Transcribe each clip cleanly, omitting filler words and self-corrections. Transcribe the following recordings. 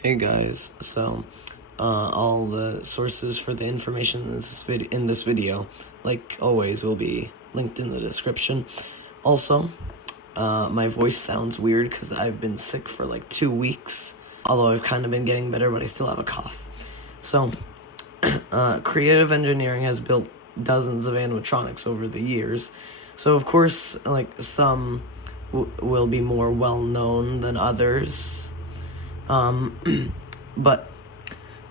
Hey guys, all the sources for the information in this video, like always, will be linked in the description. Also, my voice sounds weird because I've been sick for like 2 weeks, although I've kind of been getting better, but I still have a cough. So, creative engineering has built dozens of animatronics over the years, so of course, like, some will be more well-known than others. But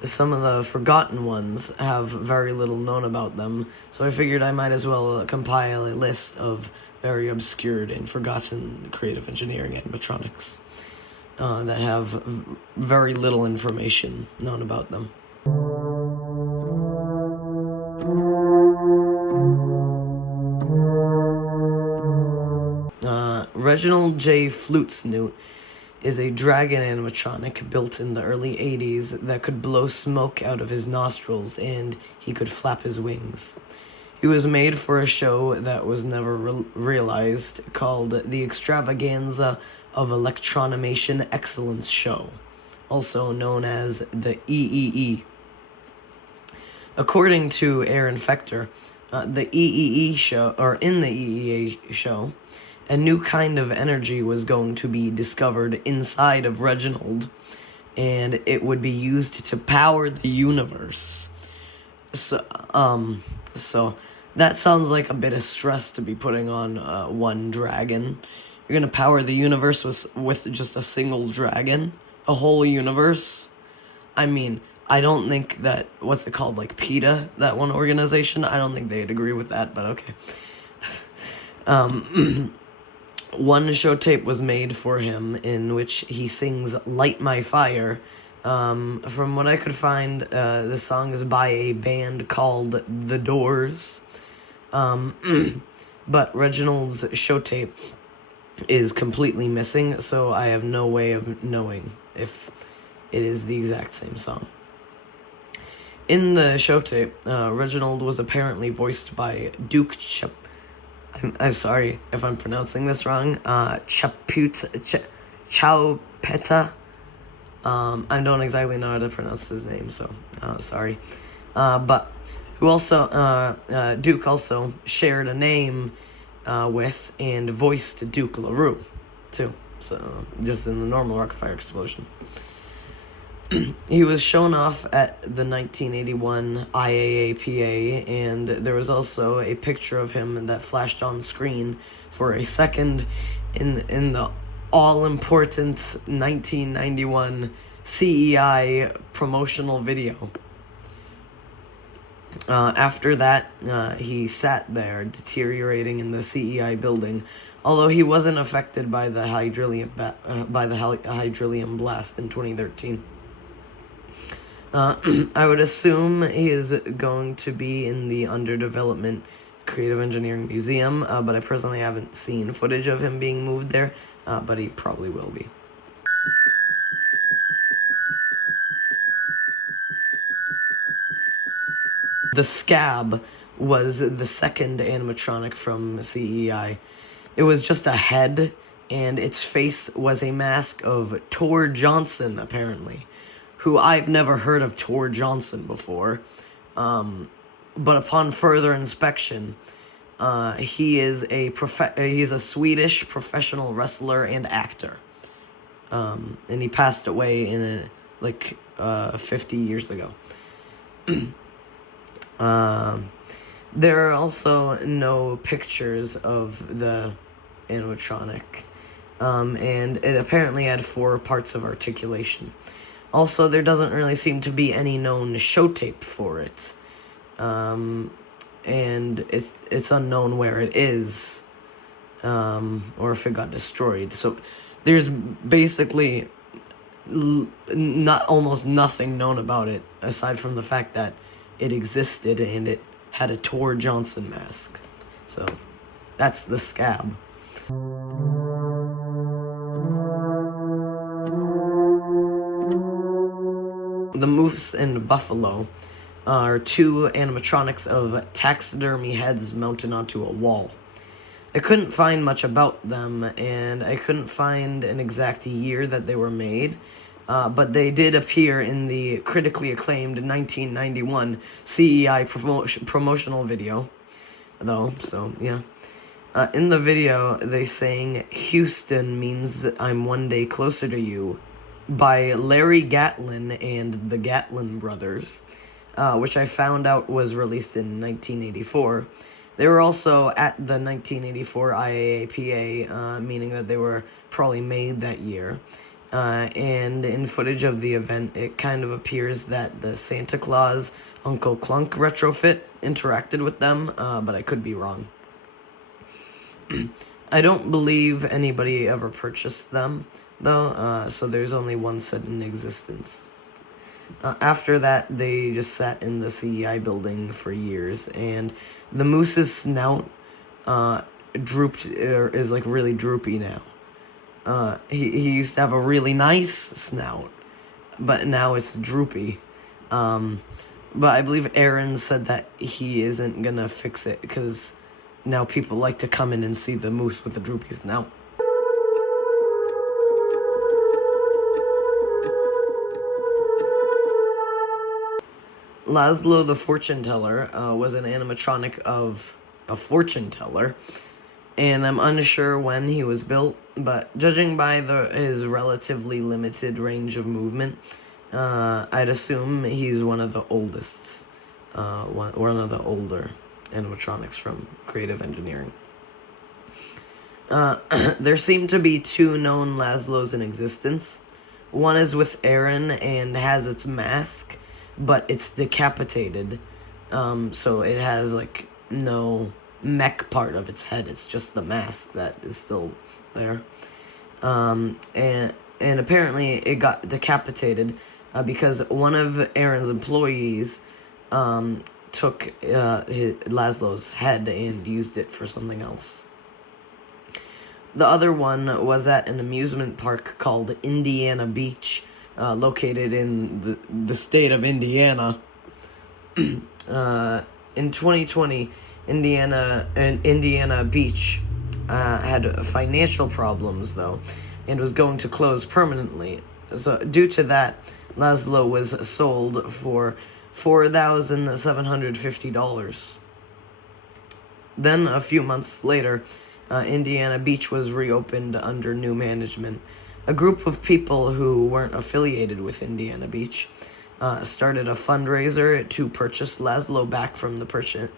some of the forgotten ones have very little known about them, so I figured I might as well compile a list of very obscured and forgotten creative engineering animatronics that have very little information known about them. Reginald J. Flootsnoot is a dragon animatronic built in the early 80s that could blow smoke out of his nostrils and he could flap his wings. He was made for a show that was never realized, called the Extravaganza of Electronimation Excellence Show, also known as the EEE. According to Aaron Fector, in the EEE show, a new kind of energy was going to be discovered inside of Reginald, and it would be used to power the universe. So that sounds like a bit of stress to be putting on one dragon. You're gonna power the universe with just a single dragon? A whole universe? I mean, I don't think that, what's it called, like PETA, that one organization? I don't think they'd agree with that, but okay. One show tape was made for him in which he sings Light My Fire. From what I could find, the song is by a band called The Doors. But Reginald's show tape is completely missing, so I have no way of knowing if it is the exact same song. In the show tape, Reginald was apparently voiced by Duke I'm sorry if I'm pronouncing this wrong. Chaupeta. I don't exactly know how to pronounce his name, so sorry. But Duke also shared a name with and voiced Duke LaRue, too. So just in the normal Rockfire Explosion. He was shown off at the 1981 IAAPA, and there was also a picture of him that flashed on screen for a second in the all-important 1991 CEI promotional video. After that, he sat there deteriorating in the CEI building, although he wasn't affected by the hydrilium blast in 2013. I would assume he is going to be in the underdevelopment Creative Engineering Museum, but I personally haven't seen footage of him being moved there, but he probably will be. The Scab was the second animatronic from CEI. It was just a head, and its face was a mask of Tor Johnson, apparently, who I've never heard of Tor Johnson before. But upon further inspection, he is a Swedish professional wrestler and actor. And he passed away 50 years ago. There are also no pictures of the animatronic, and it apparently had 4 parts of articulation. Also, there doesn't really seem to be any known show tape for it, and it's unknown where it is, or if it got destroyed. So there's basically almost nothing known about it, aside from the fact that it existed and it had a Tor Johnson mask. So that's the Scab. The moose and buffalo are 2 animatronics of taxidermy heads mounted onto a wall. I couldn't find much about them, and I couldn't find an exact year that they were made, but they did appear in the critically acclaimed 1991 CEI promotional video, though, so yeah. In the video, they sang "Houston Means I'm One Day Closer to You" by Larry Gatlin and the Gatlin Brothers, which I found out was released in 1984. They were also at the 1984 IAAPA, meaning that they were probably made that year. And in footage of the event, it kind of appears that the Santa Claus Uncle Clunk retrofit interacted with them, but I could be wrong. I don't believe anybody ever purchased them, though, so there's only one set in existence. After that, they just sat in the CEI building for years, and the moose's snout is like really droopy now. He used to have a really nice snout, but now it's droopy. But I believe Aaron said that he isn't gonna fix it because now people like to come in and see the moose with the droopy snout. Lazlo the fortune teller was an animatronic of a fortune teller, and I'm unsure when he was built, but judging by his relatively limited range of movement, I'd assume he's one of the oldest, one of the older animatronics from creative engineering. There seem to be two known Lazlos in existence. One is with Aaron and has its mask, but it's decapitated, so it has like no mech part of its head. It's just the mask that is still there. And apparently it got decapitated because one of Aaron's employees took Lazlo's head and used it for something else. The other one was at an amusement park called Indiana Beach, located in the state of Indiana. In 2020, Indiana Beach had financial problems, though, and was going to close permanently. So due to that, Lazlo was sold for $4,750. Then, a few months later, Indiana Beach was reopened under new management. A group of people who weren't affiliated with Indiana Beach started a fundraiser to purchase Lazlo back from the person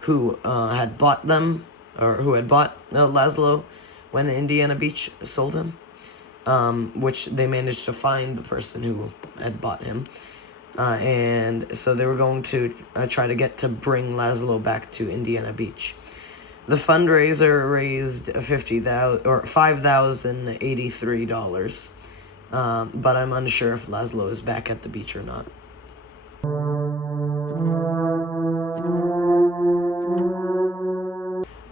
who had bought them, or who had bought Lazlo when Indiana Beach sold him, which they managed to find the person who had bought him. And so they were going to try to bring Lazlo back to Indiana Beach. The fundraiser raised $5,083, but I'm unsure if Lazlo is back at the beach or not.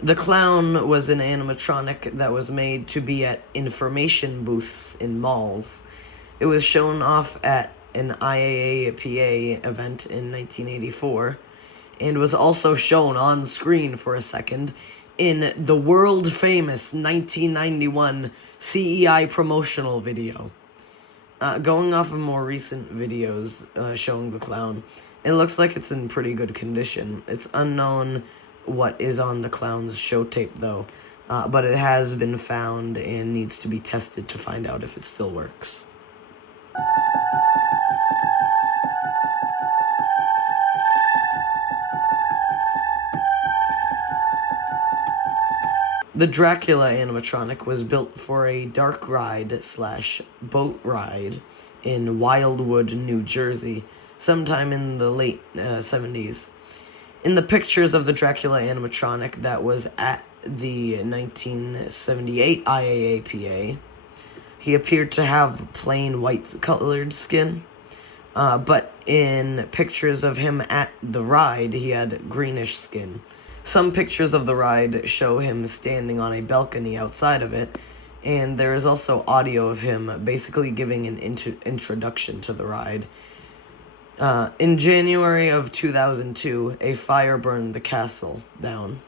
The clown was an animatronic that was made to be at information booths in malls. It was shown off at an IAAPA event in 1984, and was also shown on screen for a second in the world-famous 1991 CEI promotional video. Going off of more recent videos showing the clown, it looks like it's in pretty good condition. It's unknown what is on the clown's show tape, though, but it has been found and needs to be tested to find out if it still works. The Dracula animatronic was built for a dark ride / boat ride in Wildwood, New Jersey, sometime in the late 70s. In the pictures of the Dracula animatronic that was at the 1978 IAAPA, he appeared to have plain white-colored skin, but in pictures of him at the ride, he had greenish skin. Some pictures of the ride show him standing on a balcony outside of it, and there is also audio of him basically giving an introduction to the ride. In January of 2002, a fire burned the castle down,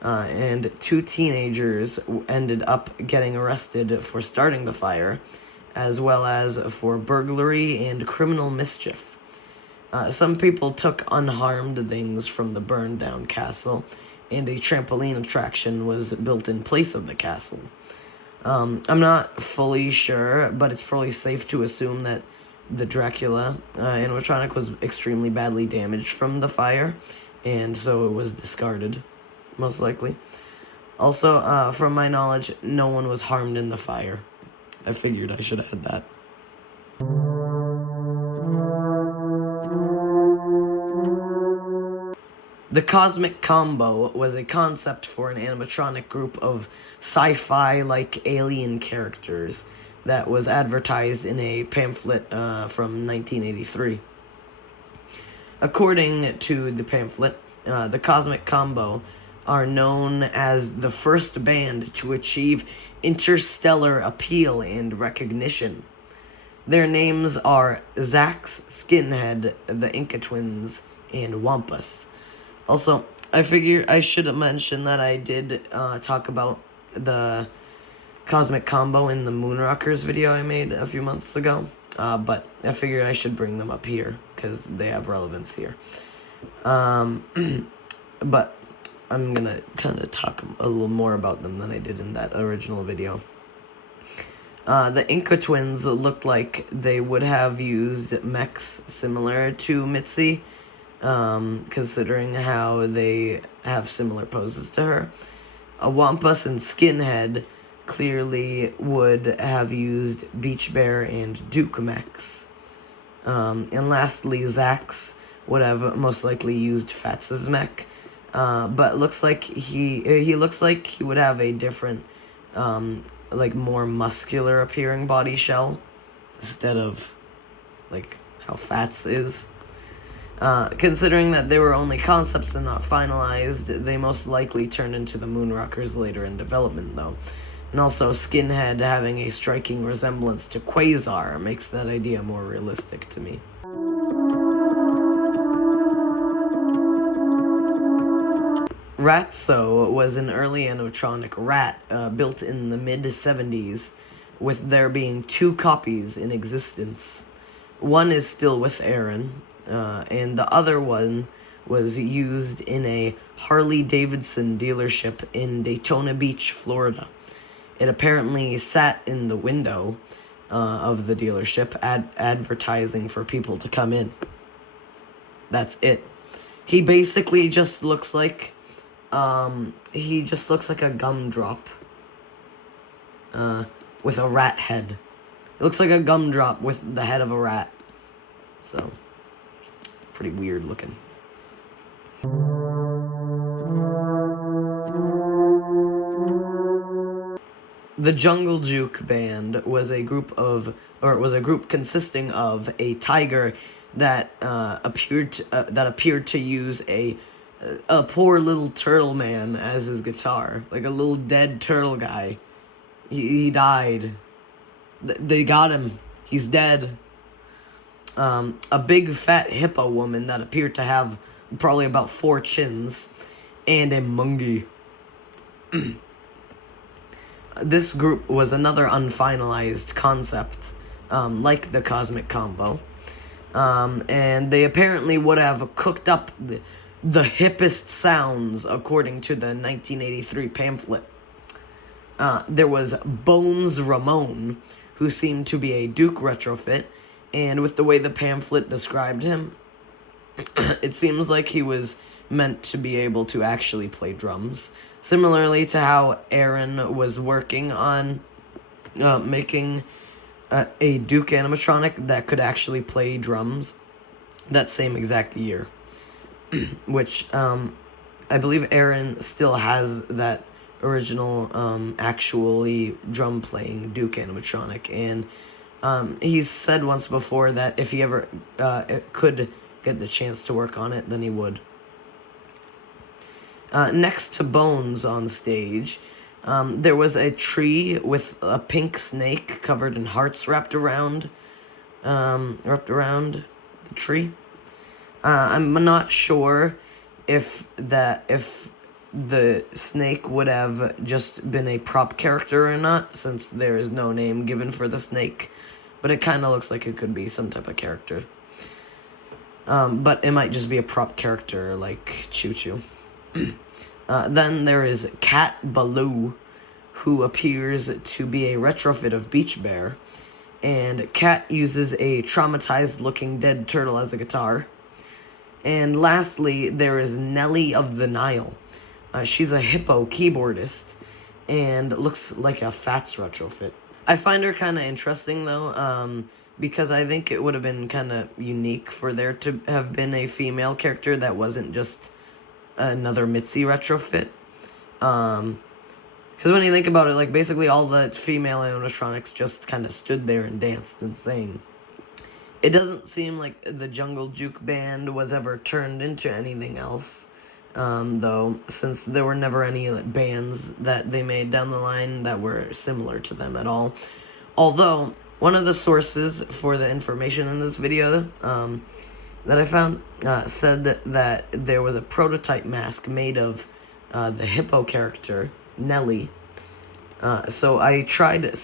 and 2 teenagers ended up getting arrested for starting the fire, as well as for burglary and criminal mischief. Some people took unharmed things from the burned-down castle, and a trampoline attraction was built in place of the castle. I'm not fully sure, but it's probably safe to assume that the Dracula animatronic was extremely badly damaged from the fire, and so it was discarded, most likely. Also, from my knowledge, no one was harmed in the fire. I figured I should add that. The Cosmic Combo was a concept for an animatronic group of sci-fi-like alien characters that was advertised in a pamphlet from 1983. According to the pamphlet, the Cosmic Combo are known as the first band to achieve interstellar appeal and recognition. Their names are Zax, Skinhead, the Inca Twins, and Wampus. Also, I figure I should mention that I did talk about the Cosmic Combo in the Moonrockers video I made a few months ago, but I figured I should bring them up here, because they have relevance here. But I'm gonna kind of talk a little more about them than I did in that original video. The Inca Twins looked like they would have used mechs similar to Mitzi, considering how they have similar poses to her. Wampus and Skinhead clearly would have used Beach Bear and Duke mechs. And lastly, Zax would have most likely used Fatz's mech. But looks like he looks like he would have a different, like more muscular appearing body shell instead of like how Fats is. Considering that they were only concepts and not finalized, they most likely turned into the Moonrockers later in development, though. And also, Skinhead having a striking resemblance to Quasar makes that idea more realistic to me. Ratzo was an early animatronic rat built in the mid-70s, with there being 2 copies in existence. One is still with Aaron, and the other one was used in a Harley-Davidson dealership in Daytona Beach, Florida. It apparently sat in the window of the dealership, advertising for people to come in. That's it. He basically just looks like a gumdrop with a rat head. It looks like a gumdrop with the head of a rat. So, pretty weird looking. The Jungle Juke Band was a group consisting of a tiger that appeared to use a poor little turtle man as his guitar, like a little dead turtle guy. He died. They got him. He's dead. A big fat hippo woman that appeared to have probably about 4 chins, and a monkey. This group was another unfinalized concept, like the Cosmic Combo. And they apparently would have cooked up the hippest sounds according to the 1983 pamphlet. There was Bones Ramon, who seemed to be a Duke retrofit, and with the way the pamphlet described him, it seems like he was meant to be able to actually play drums. Similarly to how Aaron was working on making a Duke animatronic that could actually play drums that same exact year. Which, I believe Aaron still has that original, actually drum-playing Duke animatronic, and he's said once before that if he ever could get the chance to work on it, then he would. Next to Bones on stage, there was a tree with a pink snake covered in hearts wrapped around the tree. I'm not sure if the snake would have just been a prop character or not, since there is no name given for the snake. But it kind of looks like it could be some type of character. But it might just be a prop character like Choo Choo. Then there is Cat Baloo, who appears to be a retrofit of Beach Bear. And Cat uses a traumatized-looking dead turtle as a guitar. And lastly, there is Nellie of the Nile. She's a hippo keyboardist and looks like a Fats retrofit. I find her kind of interesting, though, because I think it would have been kind of unique for there to have been a female character that wasn't just another Mitzi retrofit. Because when you think about it, like, basically all the female animatronics just kind of stood there and danced and sang. It doesn't seem like the Jungle Juke band was ever turned into anything else, though, since there were never any bands that they made down the line that were similar to them at all. Although, one of the sources for the information in this video that I found said that there was a prototype mask made of the hippo character, Nellie. So I tried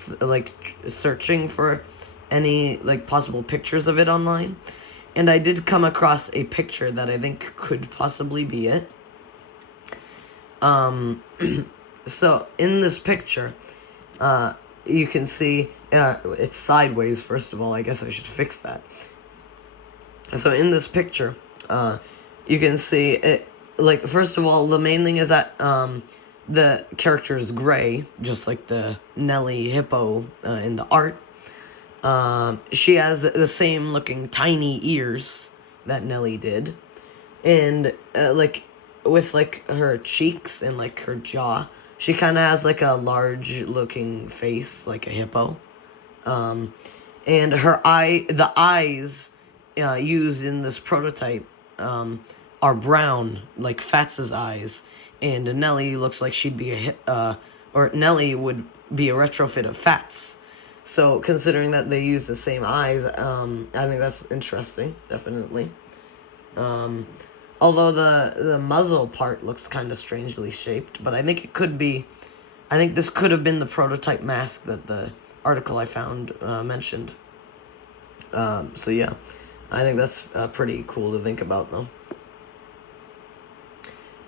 searching for any possible pictures of it online, and I did come across a picture that I think could possibly be it. So in this picture, you can see it's sideways. First of all, I guess I should fix that. So in this picture, you can see it. First of all, the main thing is that the character is gray, just like the Nellie hippo in the art. She has the same looking tiny ears that Nellie did. And, with, her cheeks and, her jaw, she kind of has, a large looking face, like a hippo. And the eyes used in this prototype are brown, like Fats's eyes. And Nellie looks like she'd be or Nellie would be a retrofit of Fats. So, considering that they use the same eyes, I think that's interesting, definitely. Although the muzzle part looks kind of strangely shaped, but I think this could have been the prototype mask that the article I found mentioned. So yeah, I think that's pretty cool to think about, though.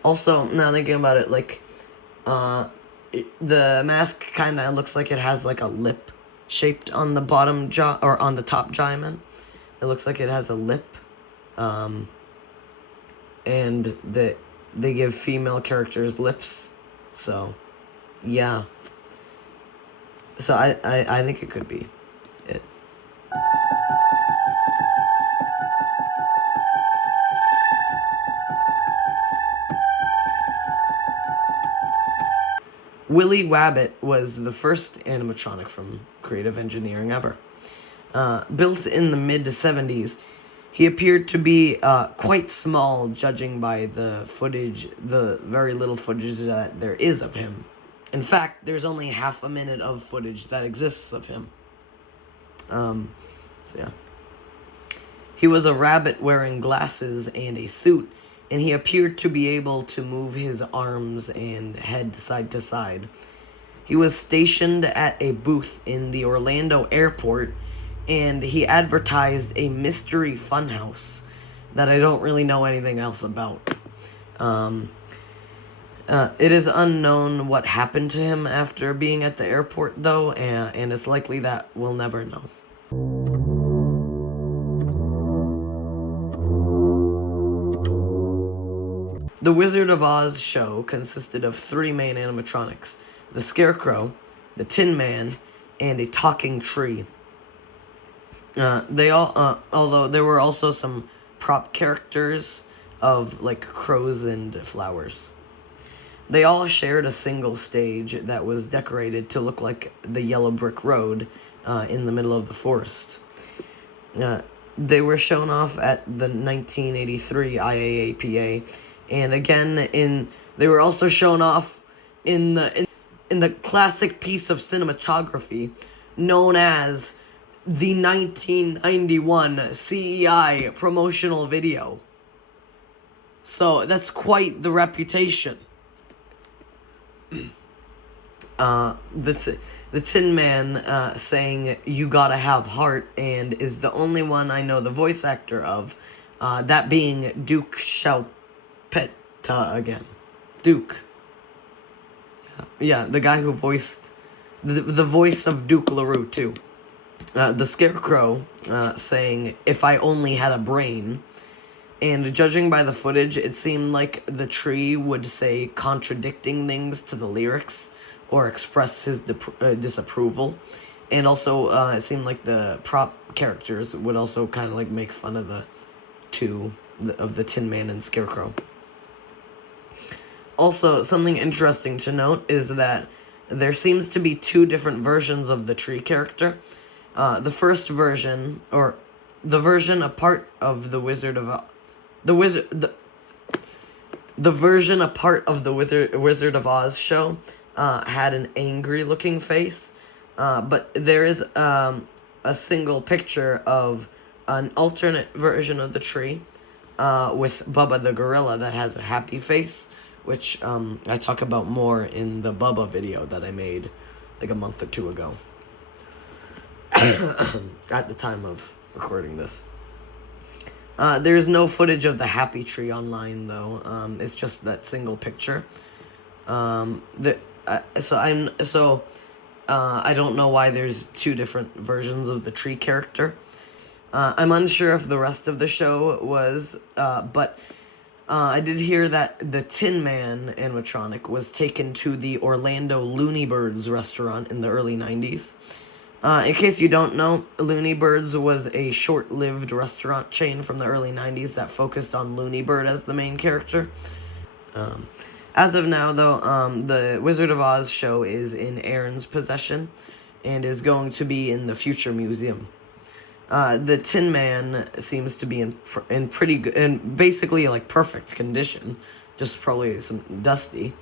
Also, now thinking about it, the mask kind of looks like it has, a lip shaped on the bottom jaw, or on the top jaw, I meant. It looks like it has a lip, and they give female characters lips, so, yeah. So, I think it could be it. Willie Wabbit was the first animatronic from Creative Engineering ever. Built in the mid-70s, he appeared to be quite small, judging by the very little footage that there is of him. In fact, there's only half a minute of footage that exists of him. So yeah. He was a rabbit wearing glasses and a suit, and he appeared to be able to move his arms and head side to side. He was stationed at a booth in the Orlando airport, and he advertised a mystery funhouse that I don't really know anything else about. It is unknown what happened to him after being at the airport, though, and it's likely that we'll never know. The Wizard of Oz show consisted of 3 main animatronics: the Scarecrow, the Tin Man, and a talking tree. Although there were also some prop characters of, crows and flowers. They all shared a single stage that was decorated to look like the yellow brick road in the middle of the forest. They were shown off at the 1983 IAAPA, and again they were also shown off in the classic piece of cinematography known as the 1991 CEI promotional video. So that's quite the reputation. the Tin Man saying "You gotta have heart" and is the only one I know the voice actor of, that being Duke Shalpetta again, Duke. Yeah, the guy who voiced the voice of Duke LaRue too. The Scarecrow saying "If I only had a brain." And judging by the footage, it seemed like the tree would say contradicting things to the lyrics or express his disapproval. And also, it seemed like the prop characters would also kind of like make fun of the the Tin Man and Scarecrow. Also, something interesting to note is that there seems to be two different versions of the tree character. The first version, or the version a part of the Wizard of the version a part of the Wizard of Oz show had an angry looking face, but there is a single picture of an alternate version of the tree with Bubba the gorilla that has a happy face, which I talk about more in the Bubba video that I made like a month or two ago at the time of recording this. There's no footage of the happy tree online, though. It's just that single picture. I don't know why there's two different versions of the tree character. I'm unsure if the rest of the show was, but I did hear that the Tin Man animatronic was taken to the Orlando Looney Birds restaurant in the early 90s. In case you don't know, Looney Birds was a short-lived restaurant chain from the early 90s that focused on Looney Bird as the main character. As of now, though, the Wizard of Oz show is in Aaron's possession and is going to be in the Future Museum. The Tin Man seems to be in pretty good, and basically like perfect condition, just probably some dusty.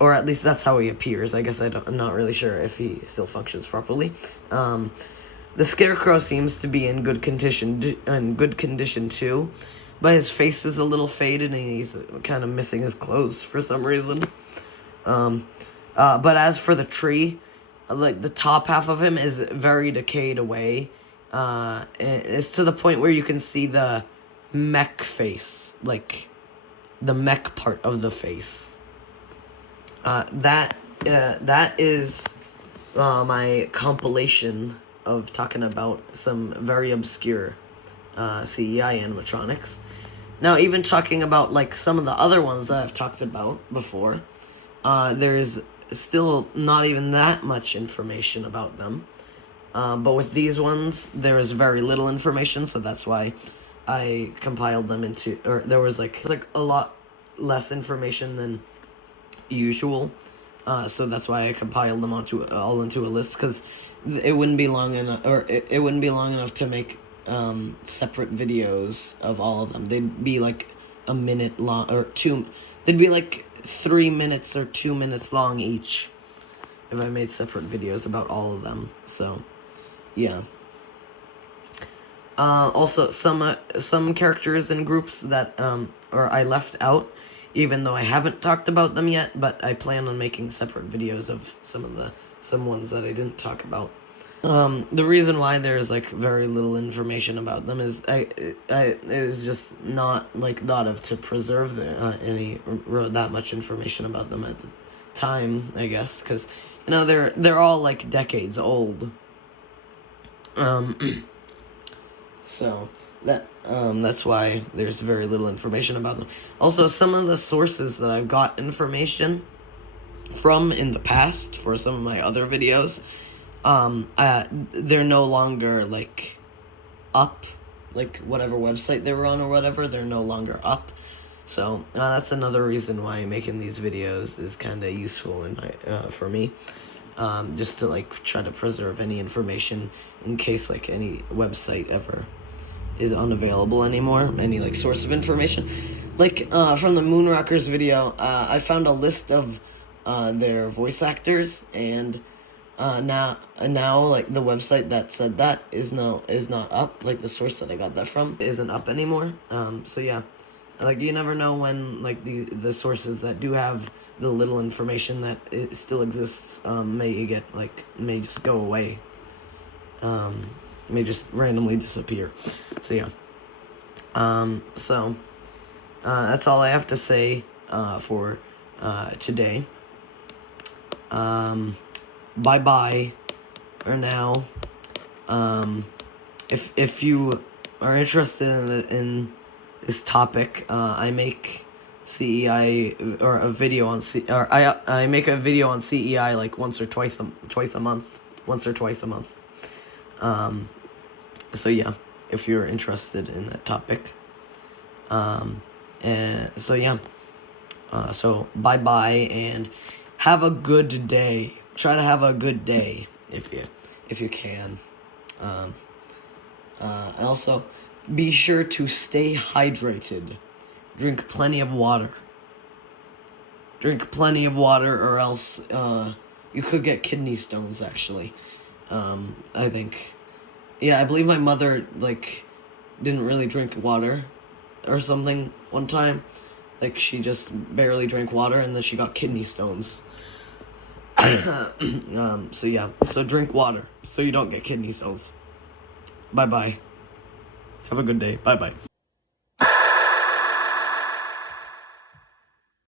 Or at least that's how he appears. I guess I'm not really sure if he still functions properly. The Scarecrow seems to be in good condition too, but his face is a little faded and he's kind of missing his clothes for some reason. But as for the tree, like the top half of him is very decayed away. It's to the point where you can see the mech face, like the mech part of the face. That is my compilation of talking about some very obscure CEI animatronics. Now, even talking about like some of the other ones that I've talked about before, there's still not even that much information about them. But with these ones, there is very little information, so that's why I compiled them into, or there was like a lot less information than usual, so that's why I compiled them all into a list, because it wouldn't be long enough, or it wouldn't be long enough to make separate videos of all of them. They'd be like a minute long, or they'd be like 3 minutes or 2 minutes long each if I made separate videos about all of them. So yeah. Also, some characters and groups that or I left out, even though I haven't talked about them yet, but I plan on making separate videos of some ones that I didn't talk about. The reason why there's like very little information about them is it was just not like thought of to preserve that much information about them at the time, I guess, because you know they're all like decades old. So that's why there's very little information about them. Also, some of the sources that I've got information from in the past for some of my other videos, they're no longer like up, like whatever website they were on or whatever, they're no longer up. So that's another reason why making these videos is kind of useful for me, just to like try to preserve any information in case like any website ever is unavailable anymore, any like source of information. Like from the Moonrockers video, I found a list of their voice actors, and now like the website that said that is not up. Like the source that I got that from isn't up anymore. So yeah, Like, you never know when, like, the sources that do have the little information that it still exists, may just go away. May just randomly disappear. So, yeah. That's all I have to say, for, today. Bye-bye for now. If you are interested in this topic, I make CEI or a video on I make a video on CEI like once or twice a month. So yeah, if you're interested in that topic. And so yeah. So bye and have a good day. Try to have a good day if you can. Also, be sure to stay hydrated. Drink plenty of water. Or else you could get kidney stones, actually. I think. Yeah, I believe my mother, like, didn't really drink water or something one time. Like, she just barely drank water, and then she got kidney stones. So yeah. So drink water so you don't get kidney stones. Bye-bye. Have a good day. Bye-bye.